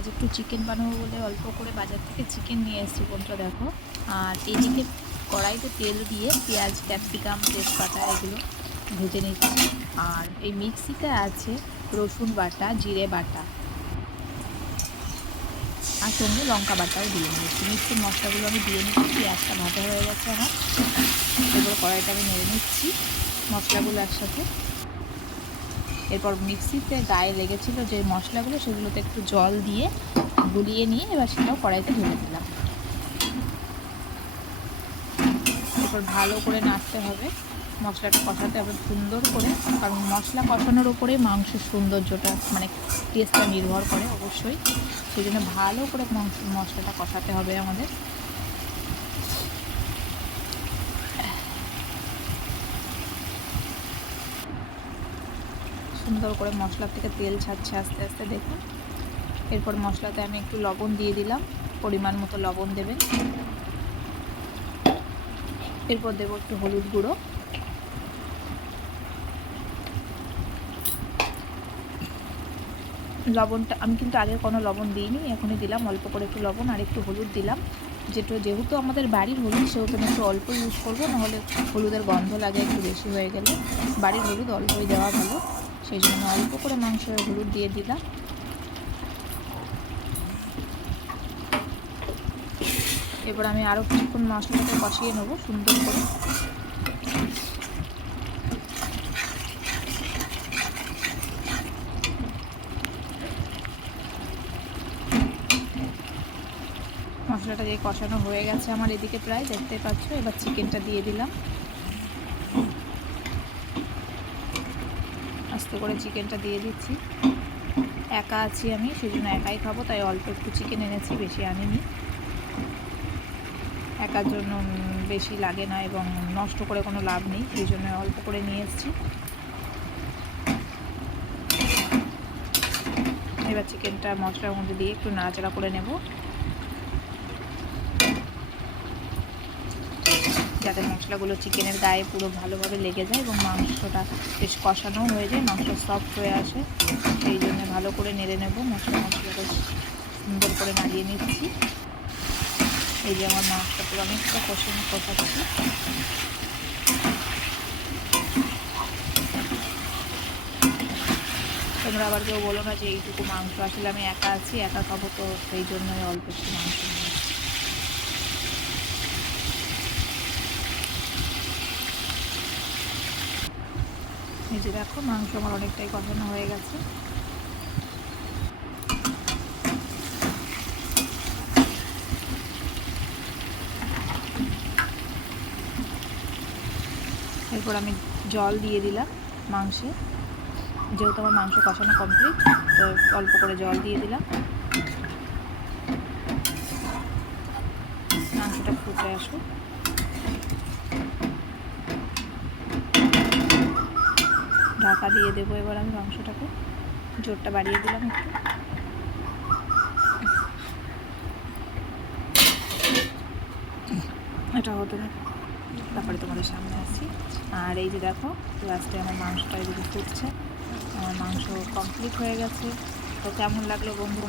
আজ একটু চিকেন বানাবো বলে অল্প করে বাজার থেকে চিকেন নিয়ে এসেছি বন্ধুরা, দেখো। আর এদিকে কড়াইতে তেল দিয়ে পেঁয়াজ, ক্যাপসিকাম, তেজপাতা এগুলো ভেজে নিচ্ছি। আর এই মিক্সিতে আছে রসুন বাটা, জিরে বাটা আর সঙ্গে লঙ্কা বাটাও দিয়ে নিচ্ছি। মিক্সির মশলাগুলো আমি দিয়ে নিচ্ছি। পেঁয়াজটা ভাজা হয়ে গেছে আমার। এবার কড়াইটা আমি নেড়ে নিচ্ছি মশলাগুলো একসাথে। এরপর মিক্সিতে গায়ে লেগেছিলো যে মশলাগুলো, সেগুলোতে একটু জল দিয়ে গুলিয়ে নিয়ে এবার সেটাও কড়াইতে ঢেলে দিলাম। এরপর ভালো করে নাড়তে হবে, মশলাটা কষাতে হবে সুন্দর করে, কারণ মশলা কষানোর ওপরে মাংসের সৌন্দর্যটা মানে টেস্টটা নির্ভর করে অবশ্যই। সেই জন্য ভালো করে মশলাটা কষাতে হবে আমাদের। সুন্দর করে মশলা থেকে তেল ছাড়ছে আস্তে আস্তে, দেখুন। এরপর মশলাতে আমি একটু লবণ দিয়ে দিলাম, পরিমাণ মতো লবণ দেবেন। এরপর দেবো একটু হলুদ গুঁড়ো, লবণটা আমি কিন্তু আগে কোনো লবণ দিইনি, এখনই দিলাম অল্প করে একটু লবণ আর একটু হলুদ দিলাম। যেহেতু আমাদের বাড়ির হলুদ, সেহেতু আমি একটু অল্প ইউজ করবো, নাহলে হলুদের গন্ধ লাগে একটু বেশি হয়ে গেলে। বাড়ির হলুদ অল্পই দেওয়া ভালো, সেই জন্য অল্প করে মাংসের হলুদ দিয়ে দিলাম। এবার আমি আরও কিছুক্ষণ মশলাটাকে কষিয়ে নেবো সুন্দর করে। মশলাটা যে কষানো হয়ে গেছে আমার এদিকে প্রায়, দেখতে পাচ্ছ। এবার চিকেনটা দিয়ে দিলাম, আস্তে করে চিকেনটা দিয়ে দিচ্ছি। একা আছি আমি, সেই জন্য একাই খাবো, তাই অল্প একটু চিকেন এনেছি, বেশি আনিনি। একার জন্য বেশি লাগে না এবং নষ্ট করে কোনো লাভ নেই, সেই জন্য অল্প করে নিয়ে এসেছি। এবার চিকেনটা মশলার মধ্যে দিয়ে একটু নাড়াচাড়া করে নেব, যাতে মশলাগুলো চিকেনের গায়ে পুরো ভালোভাবে লেগে যায় এবং মাংসটা বেশ কষানোও হয়ে যায়, মাংস সফট হয়ে আসে। সেই জন্য ভালো করে নেড়ে নেব, মশলাটা সুন্দর করে নাড়িয়ে নিচ্ছি। এই যে আমার মাংসটা পুরো অনেকটা কষাচ্ছি। তোমরা আবার কেউ বলো না যে এইটুকু মাংস, আসলে আমি একা আছি, একা খাবো, তো সেই জন্যই অল্প একটু মাংস নিয়ে। এই যে দেখো, মাংস আমার অনেকটাই কষানো হয়ে গেছে। এরপর আমি জল দিয়ে দিলাম মাংসে, যেহেতু আমার মাংস কষানো কমপ্লিট, তো অল্প করে জল দিয়ে দিলাম। মাংসটা ফুটে আসুক, ঢাকা দিয়ে দেবো। এবার আমি মাংসটাকে জোরটা বাড়িয়ে দিলাম একটু। এটা হতে না, তারপরে তোমাদের সামনে আসছি। আর এই যে দেখো, লাস্টে আমার মাংসটা এদিকে ফুটছে, আমার মাংস কমপ্লিট হয়ে গেছে। তো কেমন লাগলো বন্ধু?